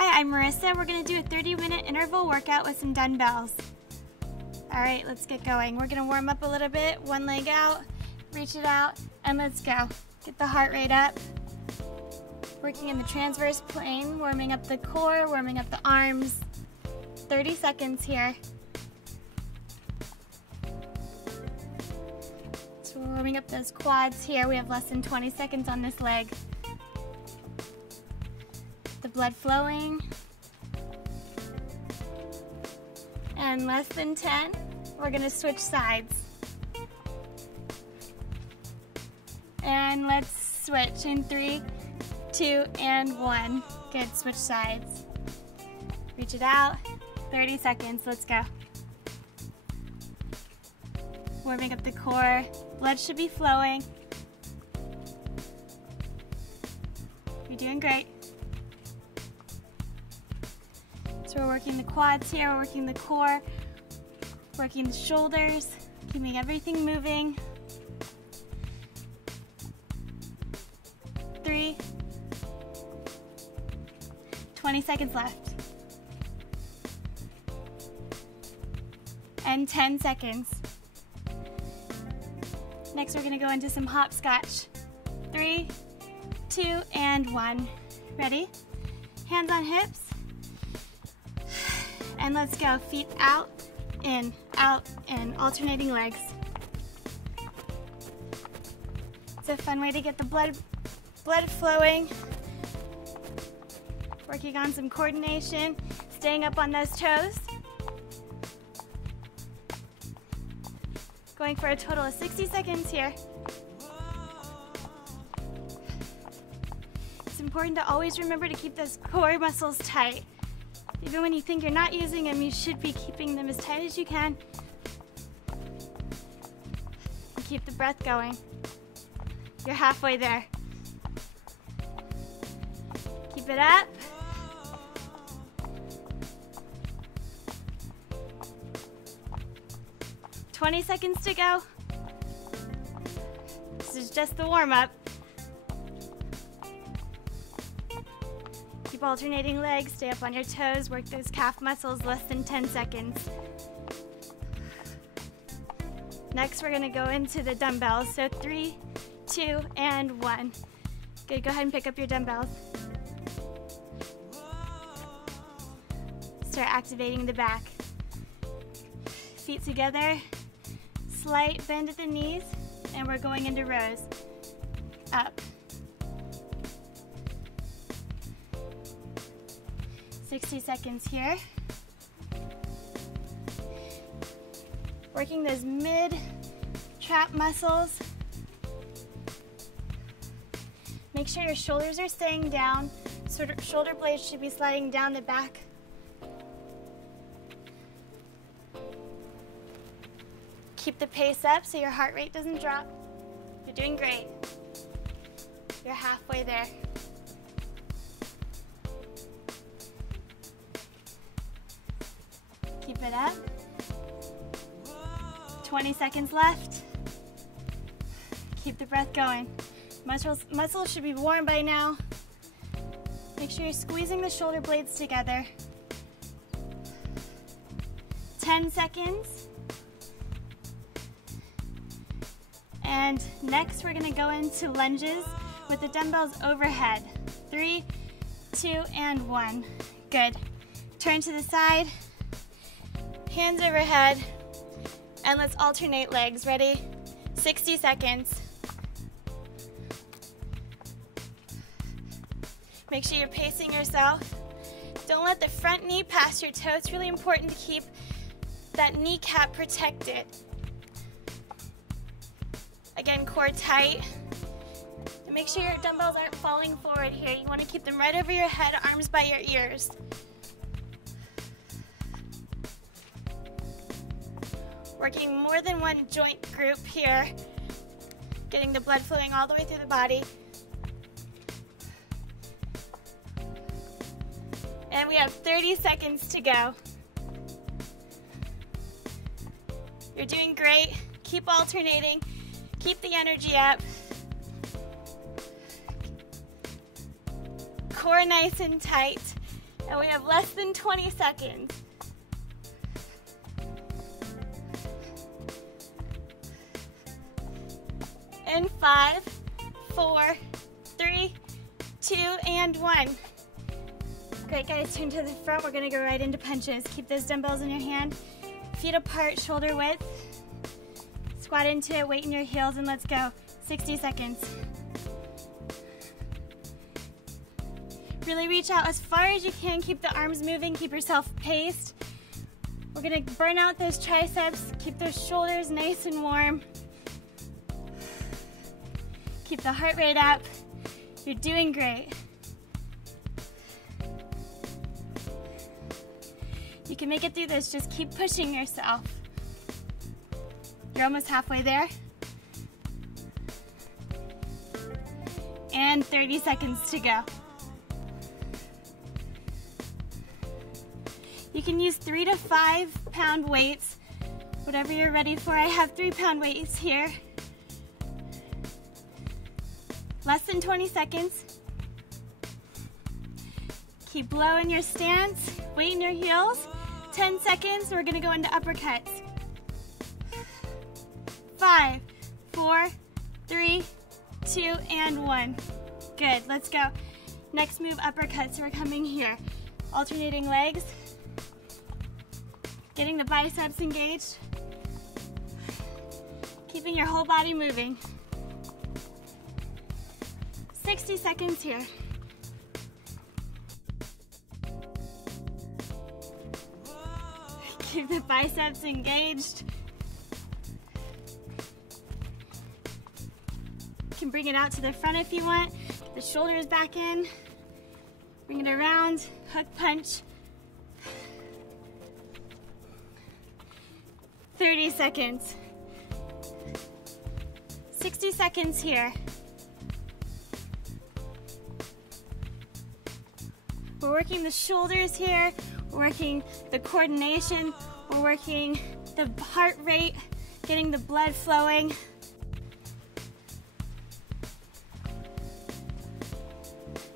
Hi, I'm Marissa. We're going to do a 30-minute interval workout with some dumbbells. All right, let's get going. We're going to warm up a little bit, one leg out, reach it out, and let's go. Get the heart rate up. Working in the transverse plane, warming up the core, warming up the arms. 30 seconds here. So we're warming up those quads here. We have less than 20 seconds on this leg. The blood flowing. And less than 10, we're gonna switch sides. And let's switch in 3, 2, and 1. Good, switch sides. Reach it out, 30 seconds, let's go. Warming up the core, blood should be flowing. You're doing great. So we're working the quads here, we're working the core, working the shoulders, keeping everything moving. 3, 20 seconds left. And 10 seconds. Next we're going to go into some hopscotch. 3, 2, and 1. Ready? Hands on hips. And let's go, feet out, in, alternating legs. It's a fun way to get the blood flowing. Working on some coordination, staying up on those toes. Going for a total of 60 seconds here. It's important to always remember to keep those core muscles tight. Even when you think you're not using them, you should be keeping them as tight as you can. And keep the breath going. You're halfway there. Keep it up. "20 seconds to go. This is just the warm-up. Keep alternating legs, stay up on your toes, work those calf muscles, less than 10 seconds. Next, we're gonna go into the dumbbells. So 3, 2, and 1. Good, go ahead and pick up your dumbbells. Start activating the back. Feet together, slight bend at the knees, and we're going into rows. Up. 60 seconds here. Working those mid-trap muscles. Make sure your shoulders are staying down. Shoulder blades should be sliding down the back. Keep the pace up so your heart rate doesn't drop. You're doing great. You're halfway there. Keep it up. 20 seconds left. Keep the breath going. Muscles should be warm by now. Make sure you're squeezing the shoulder blades together. 10 seconds. And next we're gonna go into lunges with the dumbbells overhead. 3, 2, and 1. Good. Turn to the side. Hands overhead, and let's alternate legs. Ready? 60 seconds. Make sure you're pacing yourself. Don't let the front knee pass your toe. It's really important to keep that kneecap protected. Again, core tight. And make sure your dumbbells aren't falling forward here. You want to keep them right over your head, arms by your ears. Working more than one joint group here, getting the blood flowing all the way through the body. And we have 30 seconds to go. You're doing great. Keep alternating. Keep the energy up. Core nice and tight. And we have less than 20 seconds. In 5, 4, 3, 2, and 1. Great, guys, turn to the front. We're gonna go right into punches. Keep those dumbbells in your hand. Feet apart, shoulder width. Squat into it, weight in your heels, and let's go. 60 seconds. Really reach out as far as you can. Keep the arms moving, keep yourself paced. We're gonna burn out those triceps. Keep those shoulders nice and warm. Keep the heart rate up. You're doing great. You can make it through this, just keep pushing yourself. You're almost halfway there. And 30 seconds to go. You can use 3 to 5 pound weights, whatever you're ready for. I have 3 pound weights here. Less than 20 seconds. Keep low in your stance, weight in your heels. 10 seconds, we're gonna go into uppercuts. 5, 4, 3, 2, and 1. Good, let's go. Next move, uppercuts. We're coming here. Alternating legs. Getting the biceps engaged. Keeping your whole body moving. 60 seconds here. Keep the biceps engaged. You can bring it out to the front if you want. Get the shoulders back in. Bring it around, hook punch. 30 seconds. 60 seconds here. We're working the shoulders here. We're working the coordination. We're working the heart rate, getting the blood flowing.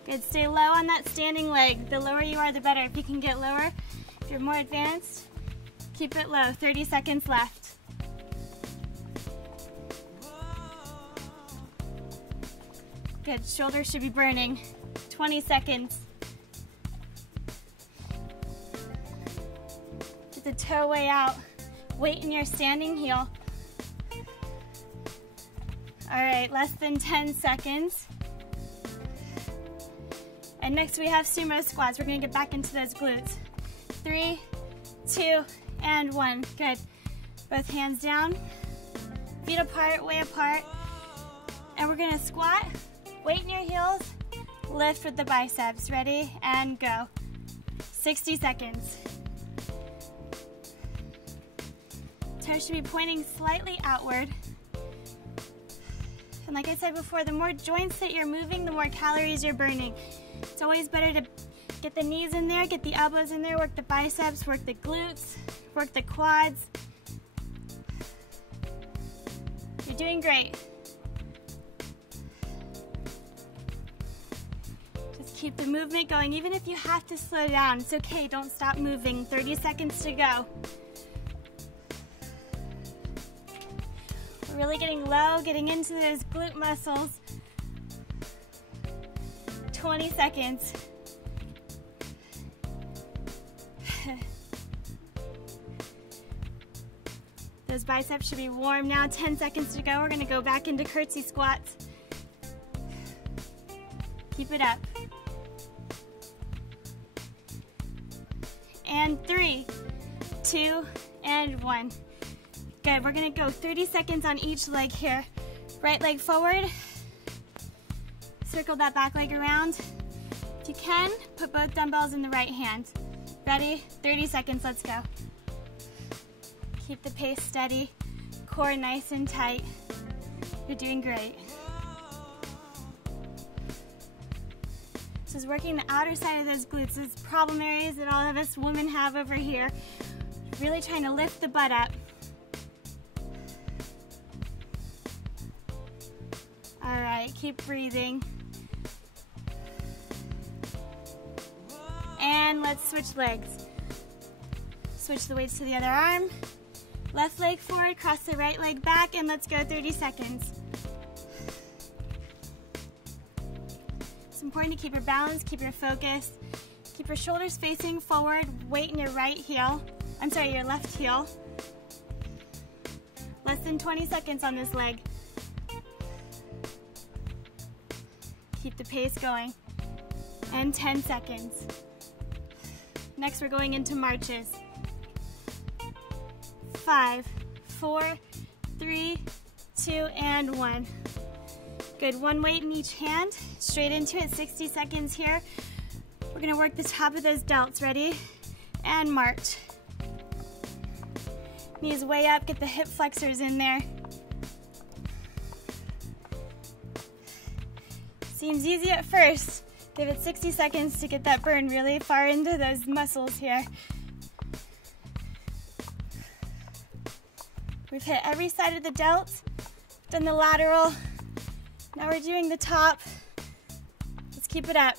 Good, stay low on that standing leg. The lower you are, the better. If you can get lower, if you're more advanced, keep it low. 30 seconds left. Good, shoulders should be burning. 20 seconds. Get the toe way out. Weight in your standing heel. All right, less than 10 seconds. And next we have Sumo Squats. We're gonna get back into those glutes. 3, 2, and 1. Good. Both hands down, feet apart, way apart. And we're gonna squat, weight in your heels, lift with the biceps. Ready, and go. 60 seconds. Toes should be pointing slightly outward. And like I said before, the more joints that you're moving, the more calories you're burning. It's always better to get the knees in there, get the elbows in there, work the biceps, work the glutes, work the quads. You're doing great. Just keep the movement going. Even if you have to slow down, it's okay, don't stop moving. 30 seconds to go. We're really getting low, getting into those glute muscles. 20 seconds. Those biceps should be warm now. 10 seconds to go. We're gonna go back into curtsy squats. Keep it up. And 3, 2, and 1. Good, we're gonna go 30 seconds on each leg here. Right leg forward. Circle that back leg around. If you can, put both dumbbells in the right hand. Ready? 30 seconds, let's go. Keep the pace steady, core nice and tight. You're doing great. This is working the outer side of those glutes, those problem areas that all of us women have over here. Really trying to lift the butt up. All right, keep breathing. And and let's switch legs. Switch the weights to the other arm. Left leg forward, cross the right leg back, and let's go 30 seconds. It's important to keep your balance, keep your focus. Keep your shoulders facing forward, weight in your right heel. Your left heel. Less than 20 seconds on this leg. Keep the pace going. And 10 seconds. Next, we're going into marches. 5, 4, 3, 2, and 1. Good, one weight in each hand. Straight into it, 60 seconds here. We're gonna work the top of those delts. Ready? And march. Knees way up, get the hip flexors in there. Seems easy at first. Give it 60 seconds to get that burn really far into those muscles here. We've hit every side of the delt, done the lateral. Now we're doing the top. Let's keep it up.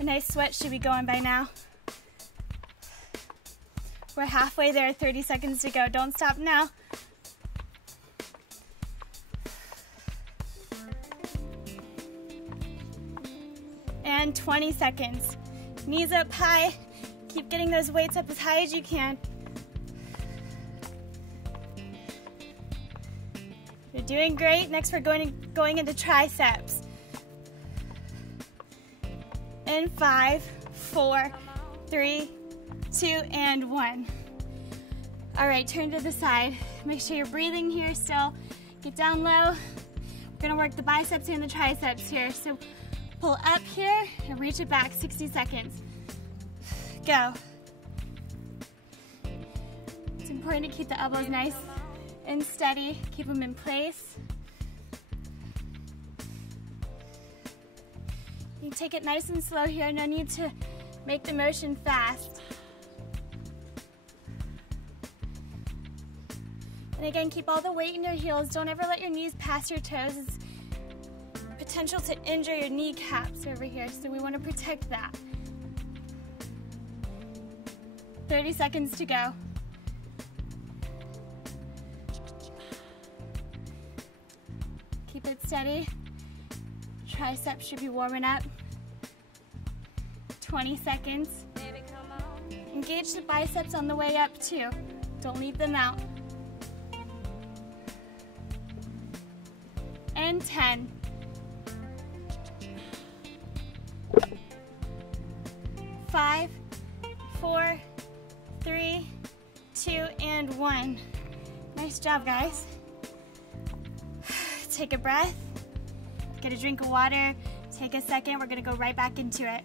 A nice sweat should be going by now. We're halfway there, 30 seconds to go. Don't stop now. And 20 seconds. Knees up high. Keep getting those weights up as high as you can. You're doing great. Next, we're going into triceps. In 5, 4, 3, 2, and 1. All right, turn to the side. Make sure you're breathing here still. Get down low. We're gonna work the biceps and the triceps here. So pull up here and reach it back, 60 seconds. Go. It's important to keep the elbows nice and steady. Keep them in place. You take it nice and slow here, no need to make the motion fast. And again, keep all the weight in your heels. Don't ever let your knees pass your toes. It's potential to injure your kneecaps over here, so we want to protect that. 30 seconds to go. Keep it steady. Triceps should be warming up. 20 seconds. Engage the biceps on the way up too. Don't leave them out. And 10. 5, 4, 3, 2, and 1. Nice job, guys. Take a breath. Get a drink of water, take a second, we're gonna go right back into it.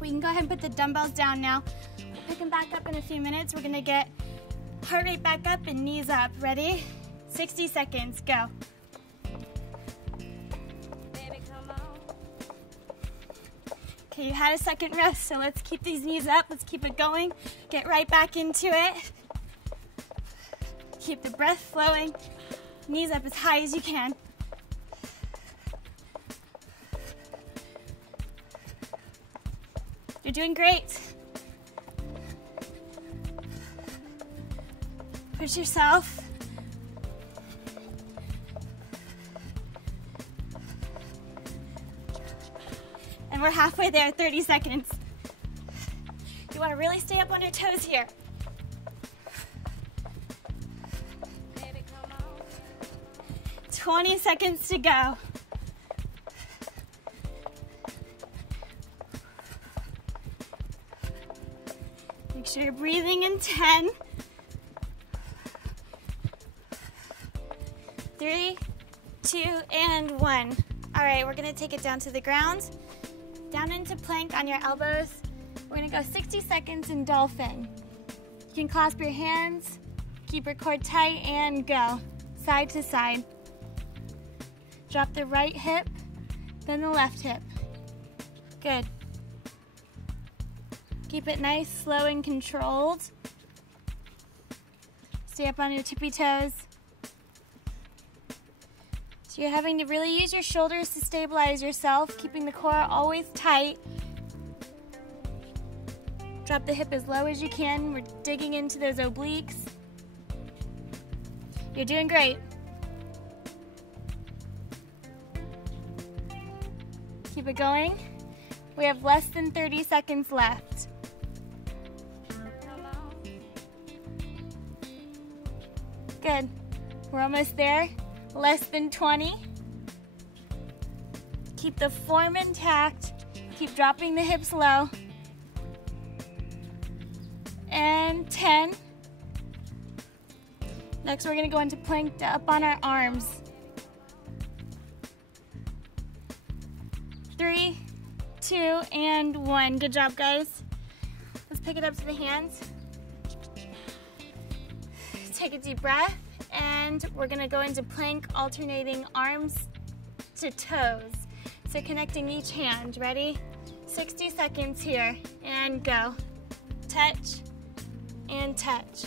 We can go ahead and put the dumbbells down now. We'll pick them back up in a few minutes. We're gonna get heart rate back up and knees up. Ready? 60 seconds, go. Okay, you had a second rest, so let's keep these knees up. Let's keep it going. Get right back into it. Keep the breath flowing. Knees up as high as you can. You're doing great. Push yourself. And we're halfway there, 30 seconds. You want to really stay up on your toes here. Baby, come on. 20 seconds to go. Make sure you're breathing in 10, 3, 2, and 1. All right, we're gonna take it down to the ground, down into plank on your elbows. We're gonna go 60 seconds in dolphin. You can clasp your hands, keep your core tight, and go side to side. Drop the right hip, then the left hip. Good. Keep it nice, slow, and controlled. Stay up on your tippy toes. So you're having to really use your shoulders to stabilize yourself, keeping the core always tight. Drop the hip as low as you can. We're digging into those obliques. You're doing great. Keep it going. We have less than 30 seconds left. Good. We're almost there. Less than 20. Keep the form intact. Keep dropping the hips low. And 10. Next, we're going to go into plank up on our arms. 3, 2, and 1. Good job, guys. Let's pick it up to the hands. Take a deep breath, and we're going to go into plank, alternating arms to toes. So connecting each hand. Ready? 60 seconds here, and go. Touch and touch.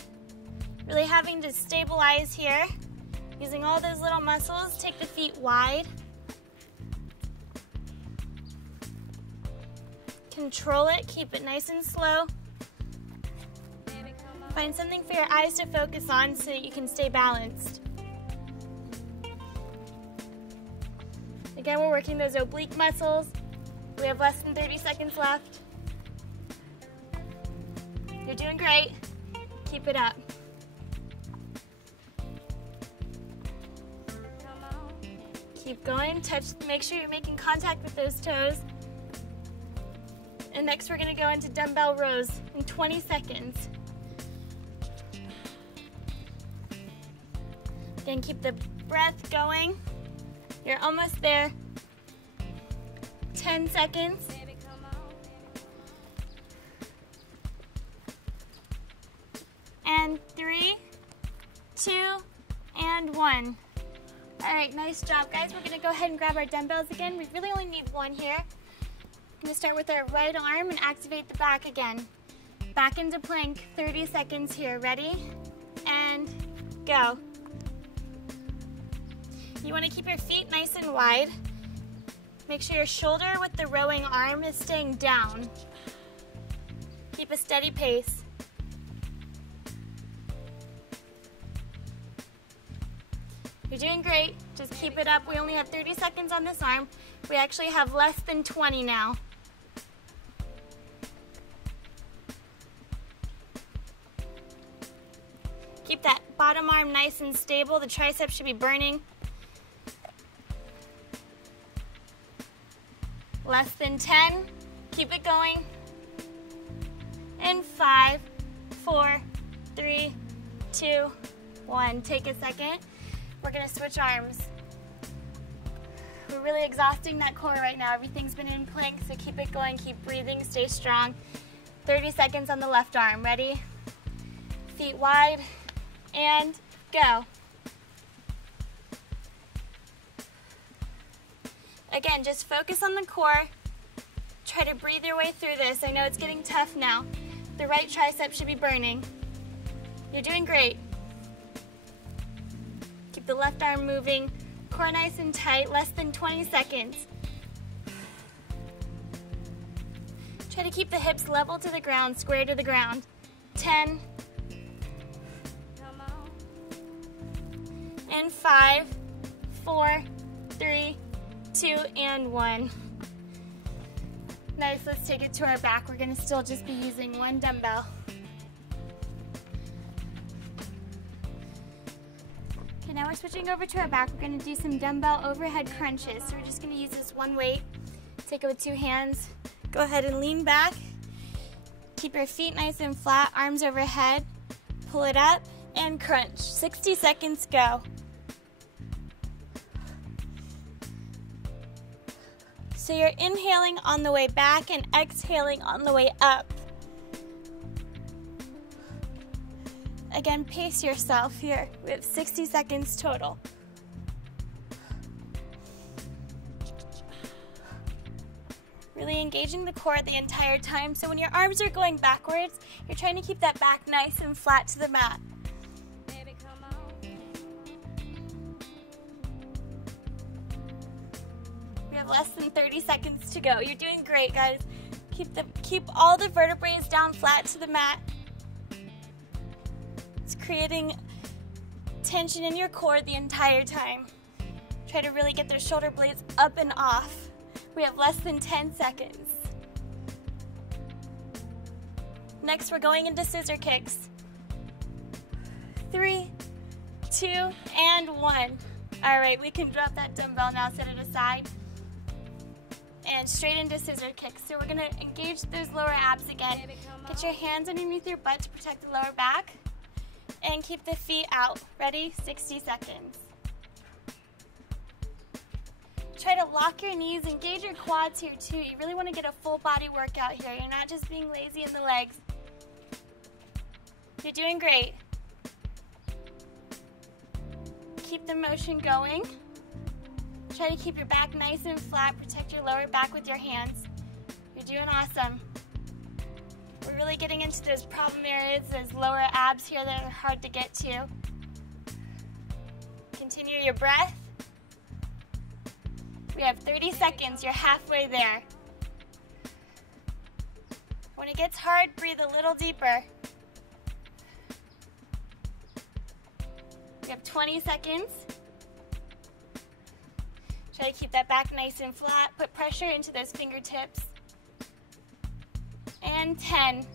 Really having to stabilize here. Using all those little muscles, take the feet wide. Control it, keep it nice and slow. Find something for your eyes to focus on so that you can stay balanced. Again, we're working those oblique muscles. We have less than 30 seconds left. You're doing great. Keep it up. Keep going. Touch. Make sure you're making contact with those toes. And next, we're going to go into dumbbell rows in 20 seconds. Again, keep the breath going. You're almost there. 10 seconds. And 3, 2, and 1. All right, nice job, guys. We're gonna go ahead and grab our dumbbells again. We really only need one here. I'm gonna start with our right arm and activate the back again. Back into plank, 30 seconds here. Ready? And go. You wanna keep your feet nice and wide. Make sure your shoulder with the rowing arm is staying down. Keep a steady pace. You're doing great. Just keep it up. We only have 30 seconds on this arm. We actually have less than 20 now. Keep that bottom arm nice and stable. The triceps should be burning. Less than 10. Keep it going. In 5, 4, 3, 2, 1. Take a second. We're gonna switch arms. We're really exhausting that core right now. Everything's been in plank, so keep it going, keep breathing, stay strong. 30 seconds on the left arm. Ready? Feet wide, and go. Again, just focus on the core. Try to breathe your way through this. I know it's getting tough now. The right tricep should be burning. You're doing great. Keep the left arm moving. Core nice and tight, less than 20 seconds. Try to keep the hips level to the ground, square to the ground. 10. And 5, 4, 3, 2, and 1. Nice, let's take it to our back. We're gonna still just be using one dumbbell. Okay, now we're switching over to our back. We're gonna do some dumbbell overhead crunches. So we're just gonna use this one weight. Take it with 2 hands. Go ahead and lean back. Keep your feet nice and flat, arms overhead. Pull it up and crunch. 60 seconds, go. So you're inhaling on the way back and exhaling on the way up. Again, pace yourself here. We have 60 seconds total. Really engaging the core the entire time. So when your arms are going backwards, you're trying to keep that back nice and flat to the mat. have less than 30 seconds to go. You're doing great, guys. Keep all the vertebrae down flat to the mat. It's creating tension in your core the entire time. Try to really get those shoulder blades up and off. We have less than 10 seconds. Next, we're going into scissor kicks. 3, 2, and 1. All right, we can drop that dumbbell now, set it aside. And straight into scissor kicks. So we're gonna engage those lower abs again. Get your hands underneath your butt to protect the lower back. And keep the feet out. Ready? 60 seconds. Try to lock your knees, engage your quads here too. You really wanna get a full body workout here. You're not just being lazy in the legs. You're doing great. Keep the motion going. Try to keep your back nice and flat. Protect your lower back with your hands. You're doing awesome. We're really getting into those problem areas, those lower abs here that are hard to get to. Continue your breath. We have 30 seconds. You're halfway there. When it gets hard, breathe a little deeper. We have 20 seconds. Try to keep that back nice and flat. Put pressure into those fingertips. And 10.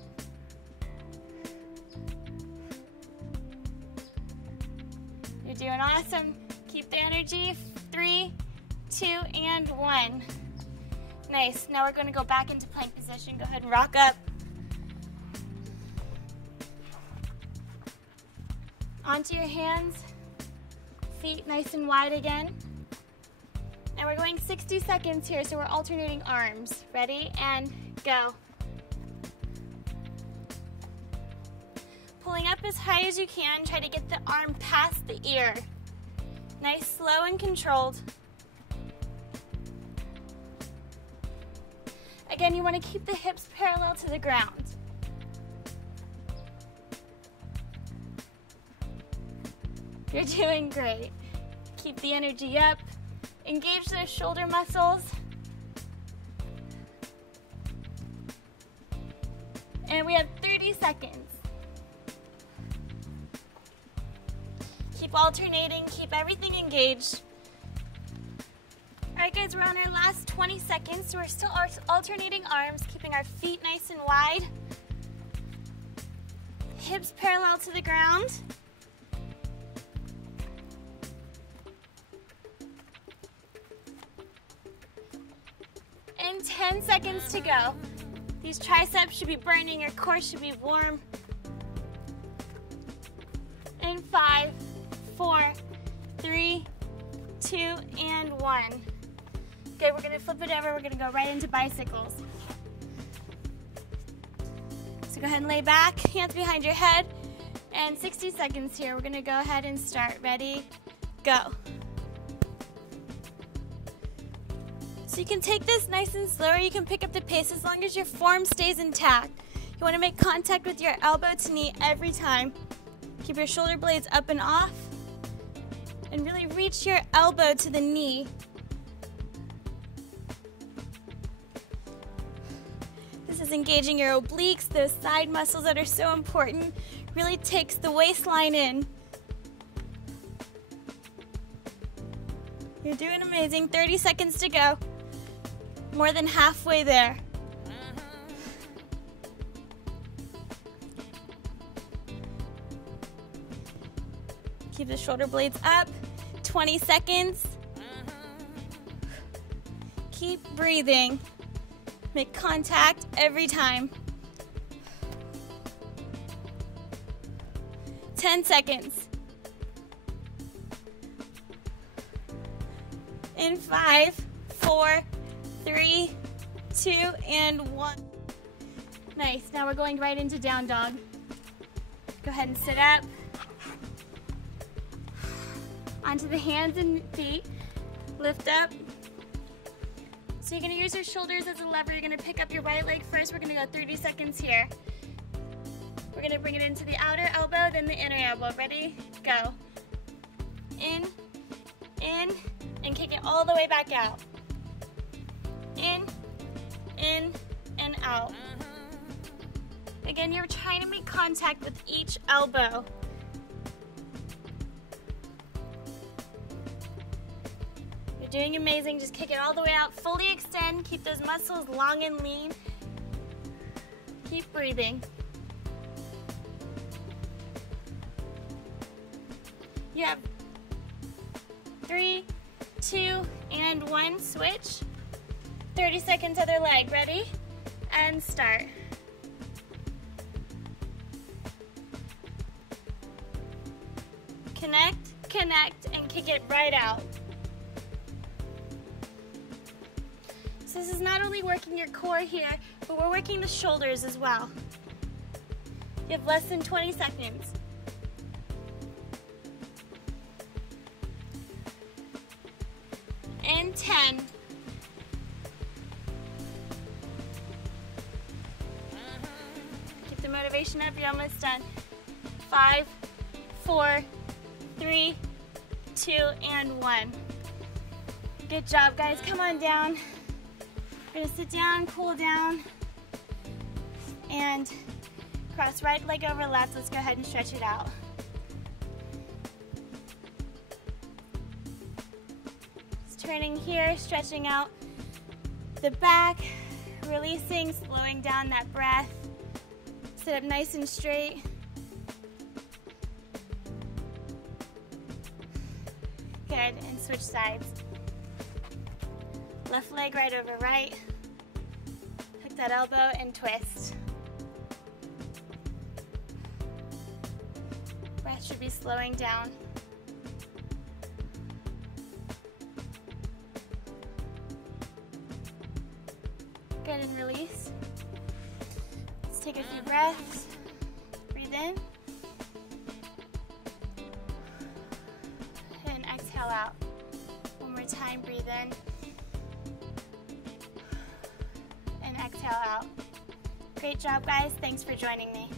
You're doing awesome. Keep the energy. 3, 2, and 1. Nice. Now we're going to go back into plank position. Go ahead and rock up. Onto your hands. Feet nice and wide again. And we're going 60 seconds here, so we're alternating arms. Ready? And go. Pulling up as high as you can. Try to get the arm past the ear. Nice, slow, and controlled. Again, you want to keep the hips parallel to the ground. You're doing great. Keep the energy up. Engage those shoulder muscles. And we have 30 seconds. Keep alternating, keep everything engaged. All right, guys, we're on our last 20 seconds, so we're still alternating arms, keeping our feet nice and wide. Hips parallel to the ground. And 10 seconds to go. These triceps should be burning, your core should be warm. And 5, 4, 3, 2, and 1. Okay, we're gonna flip it over. We're gonna go right into bicycles. So go ahead and lay back, hands behind your head, and 60 seconds here. We're gonna go ahead and start. Ready, go. So you can take this nice and slow, or you can pick up the pace as long as your form stays intact. You wanna make contact with your elbow to knee every time. Keep your shoulder blades up and off, and really reach your elbow to the knee. This is engaging your obliques, those side muscles that are so important. Really takes the waistline in. You're doing amazing. 30 seconds to go. More than halfway there. Keep the shoulder blades up. 20 seconds. Keep breathing. Make contact every time. 10 seconds. In 5, 4, 3, 2, and 1. Nice. Now we're going right into down dog. Go ahead and sit up. Onto the hands and feet. Lift up. So you're going to use your shoulders as a lever. You're going to pick up your right leg first. We're going to go 30 seconds here. We're going to bring it into the outer elbow, then the inner elbow. Ready? Go. In, and kick it all the way back out. in and out. Again, you're trying to make contact with each elbow. You're doing amazing. Just kick it all the way out. Fully extend. Keep those muscles long and lean. Keep breathing. You have 3, 2, and 1. Switch. 30 seconds, other leg. Ready? And start. Connect, connect, and kick it right out. So this is not only working your core here, but we're working the shoulders as well. You have less than 20 seconds. And 10. Keep the motivation up, you're almost done. 5, 4, 3, 2, and 1. Good job, guys. Come on down. We're gonna sit down, cool down, and cross right leg over left. Let's go ahead and stretch it out. Just turning here, stretching out the back, releasing, slowing down that breath. Sit up nice and straight. Good, and switch sides. Left leg right over right. Hook that elbow and twist. Breath should be slowing down. Good, and release. Let's take a few breaths. Breathe in. And exhale out. One more time, breathe in. And exhale out. Great job, guys. Thanks for joining me.